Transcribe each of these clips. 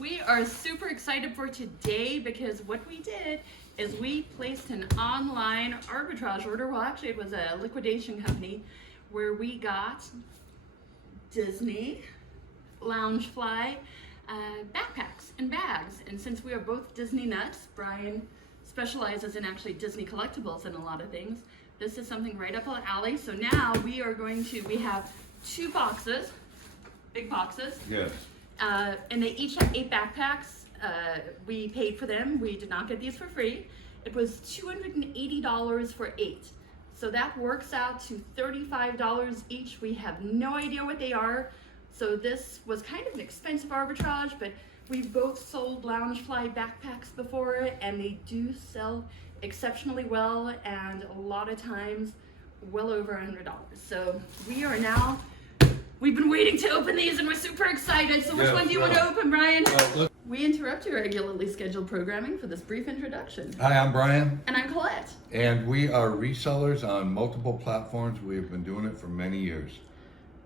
We are super excited for today because what we did is we placed an online arbitrage order. Well, actually it was a liquidation company where we got Disney Loungefly backpacks and bags. And since we are both Disney nuts, Brian specializes in actually Disney collectibles and a lot of things. This is something right up our alley. So now we have 2 boxes, big boxes. Yes. And they each have 8 backpacks. We paid for them. We did not get these for free. It was $280 for 8. So that works out to $35 each. We have no idea what they are. So this was kind of an expensive arbitrage, but we've both sold Loungefly backpacks before, and they do sell exceptionally well, and a lot of times well over $100. So we've been waiting to open these, and we're super excited. So which one do you want to open, Brian? We interrupt your regularly scheduled programming for this brief introduction. Hi, I'm Brian. And I'm Colette. And we are resellers on multiple platforms. We've been doing it for many years.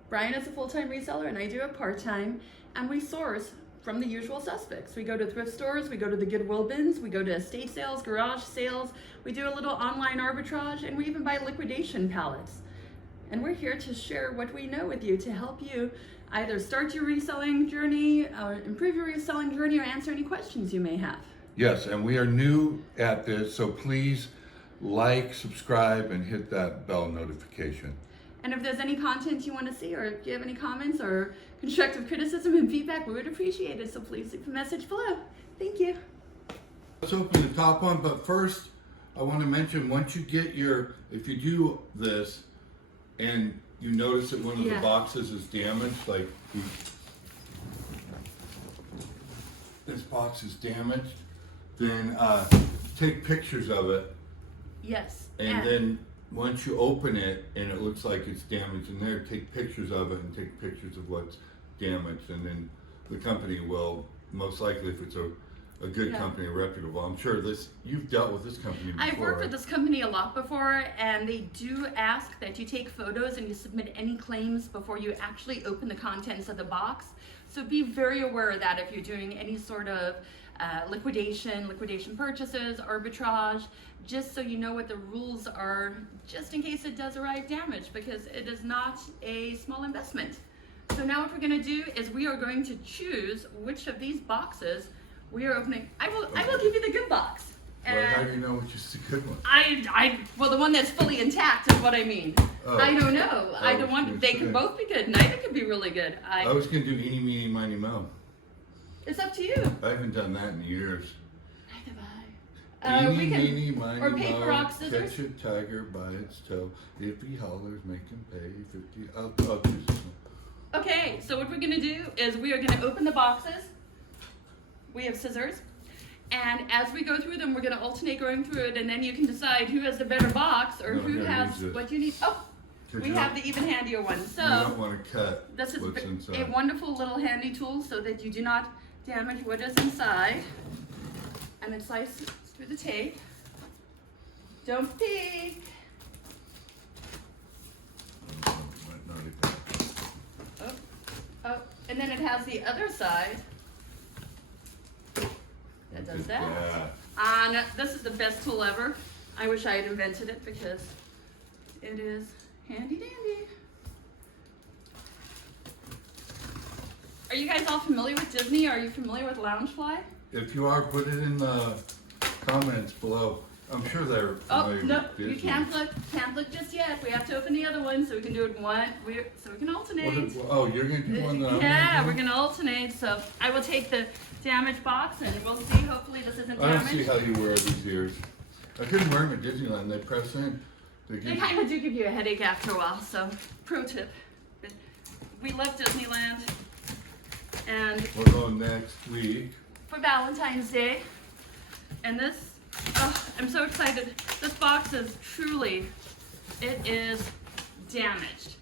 Brian is a full-time reseller, and I do it part-time. And we source from the usual suspects. We go to thrift stores, we go to the Goodwill bins, we go to estate sales, garage sales. We do a little online arbitrage, and we even buy liquidation pallets. And we're here to share what we know with you to help you either start your reselling journey, or improve your reselling journey, or answer any questions you may have. Yes, and we are new at this, so please like, subscribe, and hit that bell notification. And if there's any content you want to see, or if you have any comments or constructive criticism and feedback, we would appreciate it. So please leave a message below. Thank you. Let's open the top one, but first I want to mention, once you get if you do this and you notice that one of the boxes is damaged, like this box is damaged, then take pictures of it. Yes. And then once you open it and it looks like it's damaged in there, take pictures of it and take pictures of what's damaged, and then the company will, most likely, if it's a good company, reputable. I'm sure you've dealt with this company before. I've worked with this company a lot before, and they do ask that you take photos and you submit any claims before you actually open the contents of the box. So be very aware of that if you're doing any sort of liquidation purchases, arbitrage, just so you know what the rules are, just in case it does arrive damaged, because it is not a small investment. So now what we're going to do is we are going to choose which of these boxes we are opening. I will give you the good box. Well, how do you know which is the good one? Well, the one that's fully intact is what I mean. Oh. I don't know. I don't want. They could both be good. Neither could be really good. I was gonna do eeny, meeny, miny, moe. It's up to you. I haven't done that in years. Neither have I. Eeny, meeny, miny, or paper, moe, rock, scissors. catch a tiger by its toe. If he hollers, make him pay 50. I'll do this one. Okay, so what we're gonna do is we are gonna open the boxes. We have scissors, and as we go through them, we're gonna alternate going through it, and then you can decide who has the better box or who has what you need. Oh, we have the even handier one. So you don't want to cut this is what's inside. A wonderful little handy tool so that you do not damage what is inside, and it slices through the tape. Don't peek. Oh, and then it has the other side. That does that. No, this is the best tool ever. I wish I had invented it because it is handy dandy. Are you guys all familiar with Disney? Are you familiar with Loungefly? If you are, put it in the comments below. I'm sure they're familiar with Disney. You can't look just yet. We have to open the other one so we can do it so we can alternate. You're going to do one that I'm Yeah, we're going to alternate. So I will take the damaged box and we'll see. Hopefully this isn't damaged. I don't see how you wear these ears. I couldn't wear them at Disneyland. They press in. They kind of do give you a headache after a while. So pro tip. But we love Disneyland. And we're going next week. For Valentine's Day. And this, I'm so excited. This box is it is damaged.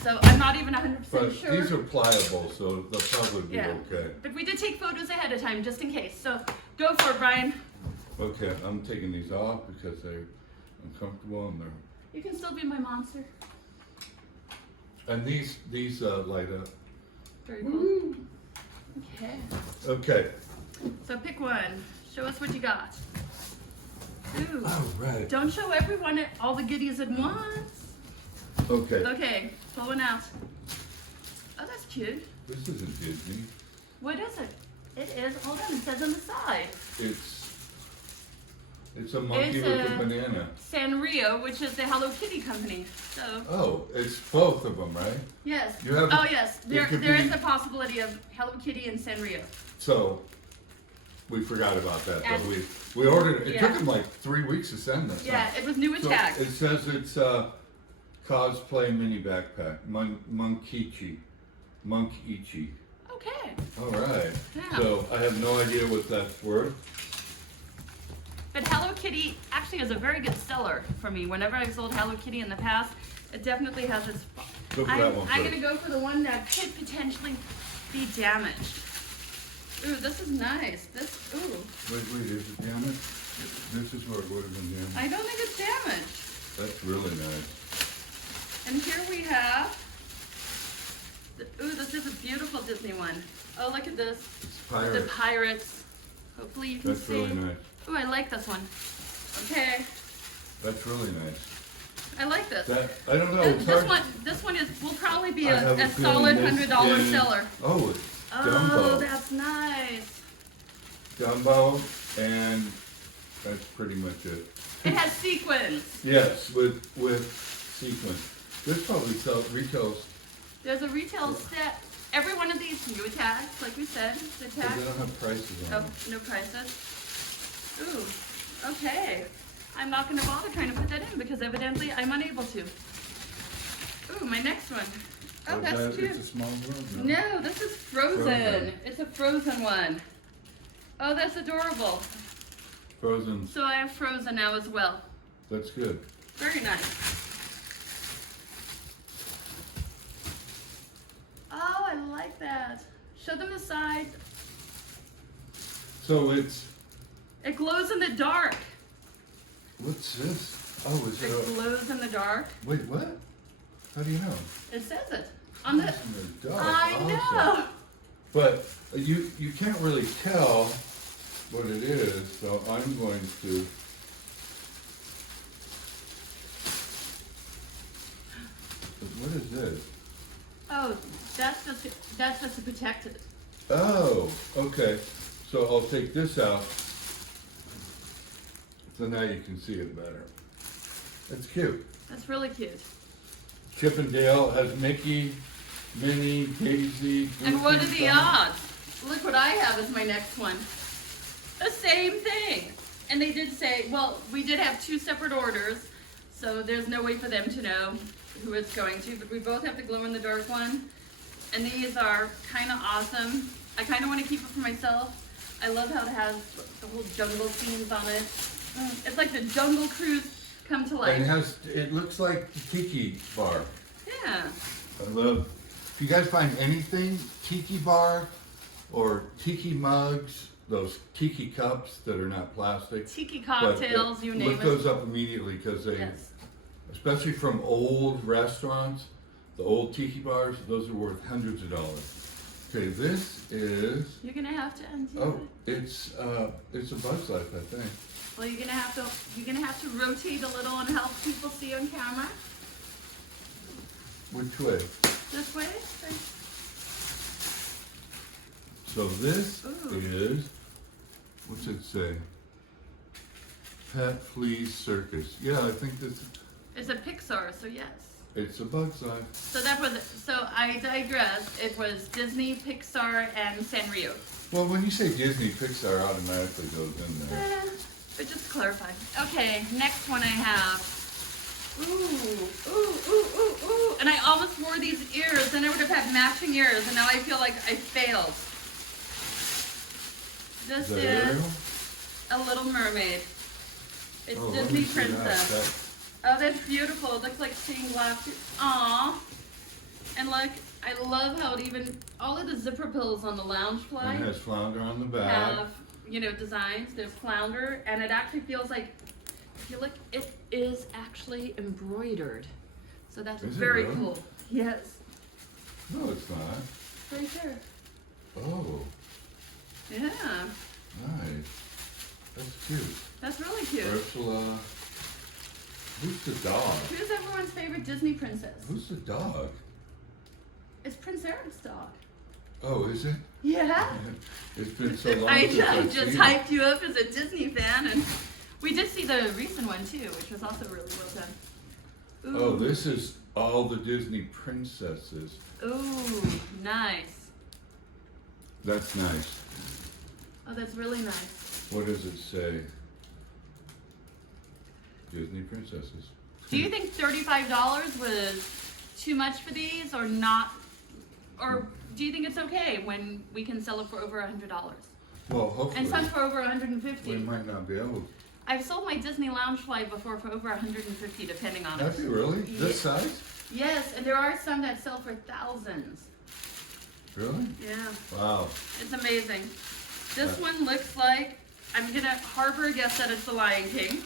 So I'm not even 100% sure. These are pliable, so they'll probably be okay. But we did take photos ahead of time, just in case. So go for it, Brian. Okay, I'm taking these off because they're uncomfortable and they're... You can still be my monster. And these light up. Very cool. Okay. Okay. So pick one. Show us what you got. Ooh. All right. Don't show everyone all the goodies at once. Okay. Okay, pull one out. Oh, that's cute. This isn't Disney. What is it? It is, hold on, it says on the side. It's a monkey It's with a- a banana. Sanrio, which is the Hello Kitty company. So, Oh, it's both of them, right? yes. You have- Oh, yes. it There could is be- a possibility of Hello Kitty and Sanrio. So, we forgot about that And- though. We ordered it. It Yeah. took them like 3 weeks to send this. Yeah, it was new So attack. it says it's a cosplay mini backpack. Monkichi. Monkichi. Okay. All right. Yeah. So I have no idea what that's worth. But Hello Kitty actually is a very good seller for me. Whenever I've sold Hello Kitty in the past, it definitely has its. Go for that one I'm first. gonna go for the one that could potentially be damaged. Ooh, this is nice. This, ooh. Wait, is it damaged? This is where it would have been damaged. I don't think it's damaged. That's really nice. And here we have, ooh, this is a beautiful Disney one. Oh, look at this. It's The pirate. pirates. Hopefully you can That's see. really nice. Ooh, I like this one. Okay, That's really nice. I like this. I don't know. It's hard. This one will probably be I have a a feeling solid this $100 is- seller. Oh, it's Oh, Dumbo. that's nice. Dumbo, and that's pretty much it. It has sequins. Yes, with sequins. This probably retails. There's a retail set. Every one of these new tags, like we said, the But they tag. don't have prices on Oh, them. no prices. Ooh, okay. I'm not gonna bother trying to put that in because evidently I'm unable to. Ooh, my next one. Oh, that's cute. It's a small world. No, this is Frozen. Frozen. It's a Frozen one. Oh, that's adorable. Frozen. So I have Frozen now as well. That's good. Very nice. Oh, I like that. Show them the side. So it's, It glows in the dark. what's this? Oh, is It it a, glows in the dark. wait, what? How do you know? It says it on the. It's in the dark. I Awesome. know. But you can't really tell what it is, so I'm going to. What is this? Oh, that's just to protect it. Oh, okay. So I'll take this out. So now you can see it better. That's cute. That's really cute. Chip and Dale has Mickey, Minnie, Daisy. And what are Goofy, the Donald. odds? Look what I have as my next one. The same thing. And they did say, well, we did have 2 separate orders, so there's no way for them to know who it's going to, but we both have the glow-in-the-dark one. And these are kind of awesome. I kind of want to keep it for myself. I love how it has the whole jungle scenes on it. It's like the Jungle Cruise come to And life. it looks like the Tiki Bar. Yeah. I love, if you guys find anything, Tiki Bar or Tiki mugs, those Tiki cups that are not plastic. Tiki but cocktails, you name Look it. those up immediately because they, Yes. especially from old restaurants, the old Tiki bars, those are worth hundreds of dollars. Okay, this is, You're gonna have to undo oh, it. it's a Buzz Life, I think. Well, you're gonna have to rotate a little and help people see on camera. Which way? This way. So this Ooh. is, what's it say? Pet Flea Circus. Yeah, I think this, It's a Pixar, so yes. it's a Buzz Life. So that was it. So I digress. It was Disney, Pixar, and Sanrio. Well, when you say Disney, Pixar automatically goes in there. But just to clarify. Okay, next one I have. Ooh. And I almost wore these ears, and I would have had matching ears, and now I feel like I failed. This Is that Ariel? is a Little Mermaid. It's Oh, let Disney me see that. Princess. Oh, that's beautiful. It looks like stained glass. Aww. And look, I love how it even, all of the zipper pills on the And Loungefly it has flounder on the back. have, designs. There's flounder, and it actually feels like, if you look, it is actually embroidered. So that's Is it very really? cool. Yes. No, it's not. Right there. Oh, Yeah, nice. That's cute. that's really cute. Ursula. Who's the dog? Who's everyone's favorite Disney princess? Who's the dog? It's Prince Eric's dog. Oh, is it? Yeah. It's been so long I since I've just seen hyped you up as a Disney fan, and we did see the recent one too, which was also really well done. it. Oh, this is all the Disney princesses. Ooh, nice. That's nice. Oh, that's really nice. What does it say? Disney princesses. Do you think $35 was too much for these, or not? Or do you think it's okay when we can sell it for over $100? Well, hopefully. And some for over we $150. might not be able. I've sold my Disney Loungefly before for over $150, depending on it. Have you really? This Yeah. size? Yes, and there are some that sell for thousands. Really? Yeah, Wow. it's amazing. This one looks like, I'm gonna harbor a guess that it's the Lion King.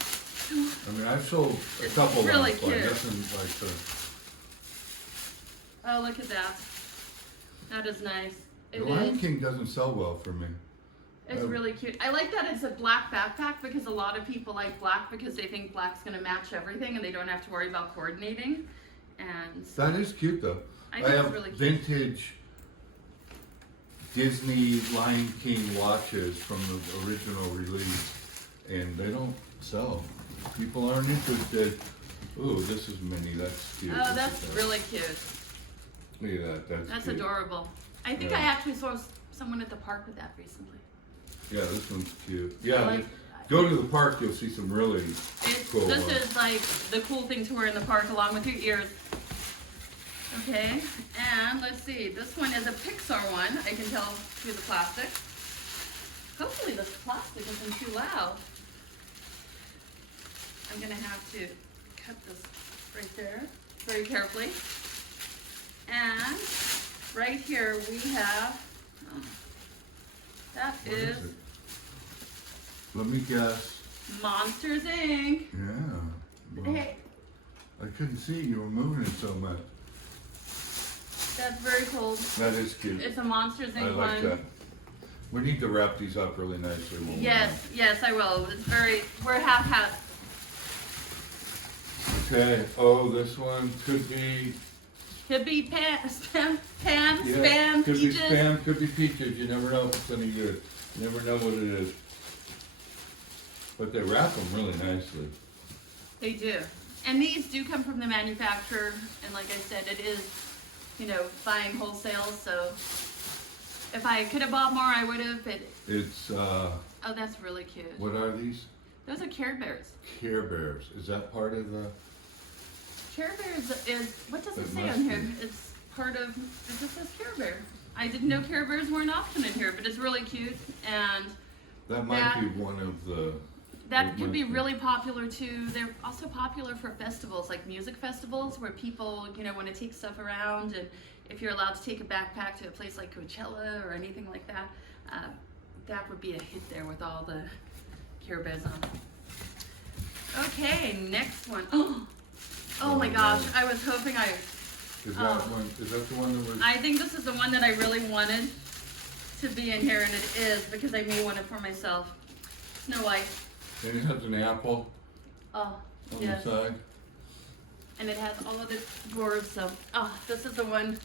I mean, I've sold a It's couple really of them, but cute. nothing like the. Oh, look at that. That is nice. It The Lion is. King doesn't sell well for me. It's Oh. really cute. I like that it's a black backpack because a lot of people like black because they think black's gonna match everything and they don't have to worry about coordinating. And That is cute though. I I think have it's really cute. vintage Disney Lion King watches from the original release, and they don't sell. People aren't interested. Ooh, this is mini. That's cute. Oh, Look that's at that. really cute. Look at that. That's cute. adorable. I think Yeah. I actually saw someone at the park with that recently. Yeah, this one's cute. Yeah, I like- go to the park. You'll see some really cool This ones. is like the cool thing to wear in the park along with your ears. Okay, and let's see. This one is a Pixar one. I can tell through the plastic. Hopefully this plastic isn't too loud. I'm gonna have to cut this right there very carefully. And right here we have, that What is it? Let me guess. Monsters Inc. Yeah. Well, Hey, I couldn't see you were moving it so much. that's very cool. That is cute. It's a Monsters I Inc. like one. that. We need to wrap these up really nicely. when we're Yes, yes, I will. It's very, we're half. done. Okay. Oh, this one could be. Could be spam, Could peaches. be spam. Could be peaches. You never know if it's any good. You never know what it is. But they wrap them really nicely. They do. And these do come from the manufacturer. And like I said, it is, buying wholesale. So if I could have bought more, I would have. But, It's oh, that's really cute. what are these? Those are Care Bears. Care Bears. Is that part of the? Care Bears is, what does it It say must on here? be. It's part of, it just says Care Bear. I didn't know Care Bears were an option in here, but it's really cute. And That might That- be one of the. that it could be might really popular too. They're also popular for festivals, like music festivals, where people, want to take stuff around. And if you're allowed to take a backpack to a place like Coachella or anything like that, that would be a hit there with all the Care Bears on it. Okay, next one. Oh my gosh, I was hoping Is that one? Is that the one that was? I think this is the one that I really wanted to be in here, and it is because I made one for myself. Snow White. And it has an apple Oh, on yes. the side. And it has all of the dwarves, so, this is the one.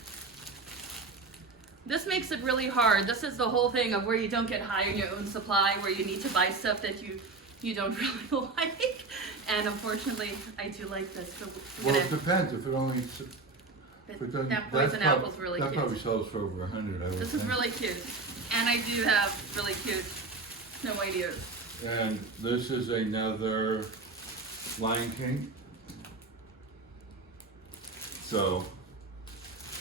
This makes it really hard. This is the whole thing of where you don't get high on your own supply, where you need to buy stuff that you don't really like. And unfortunately, I do like this. So we're Well, gonna, it depends. If it only. If it doesn't, that poison apple's really that cute. probably sells for over 100. I would This is think. really cute. And I do have really cute Snow White ears. And this is another Lion King. So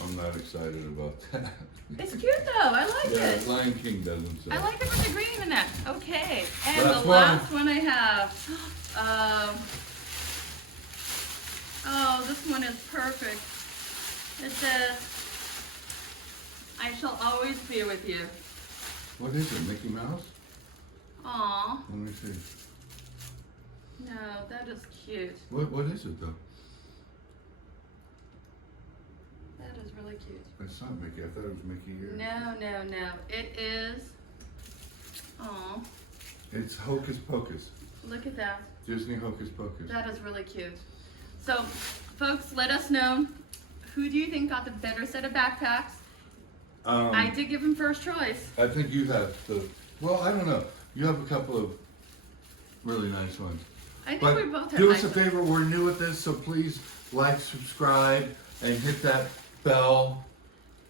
I'm not excited about that. It's cute though. I like Yeah, it. Lion King doesn't sell. I like it with the green in that. Okay. And Last the one. last one I have. Oh, this one is perfect. It says, I shall always be with you. What is it? Mickey Mouse? Aw, Let me see. no, that is cute. What is it though? That is really cute. It's not Mickey. I thought it was Mickey here. No. It is. Oh, It's Hocus Pocus. look at that. Disney Hocus Pocus. That is really cute. So, folks, let us know, who do you think got the better set of backpacks? I did give him first choice. I think you have well, I don't know. You have a couple of really nice ones. I think But we both have do nice us a favor, we're new at this, so please like, subscribe, and hit that bell.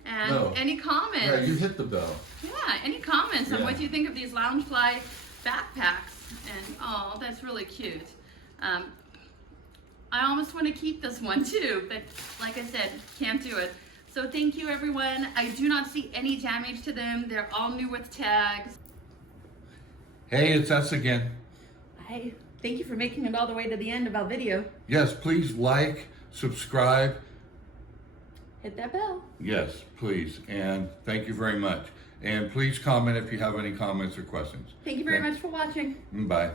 And No. any comments? Yeah, you hit the bell. Yeah, any comments on Yeah. what you think of these Loungefly backpacks? And oh, that's really cute. I almost want to keep this one too, but like I said, can't do it. So thank you everyone. I do not see any damage to them. They're all new with tags. Hey, it's us again. Hi. Thank you for making it all the way to the end of our video. Yes, please like, subscribe. Hit that bell. Yes, please, and thank you very much. And please comment if you have any comments or questions. Thank you very much for watching. Bye.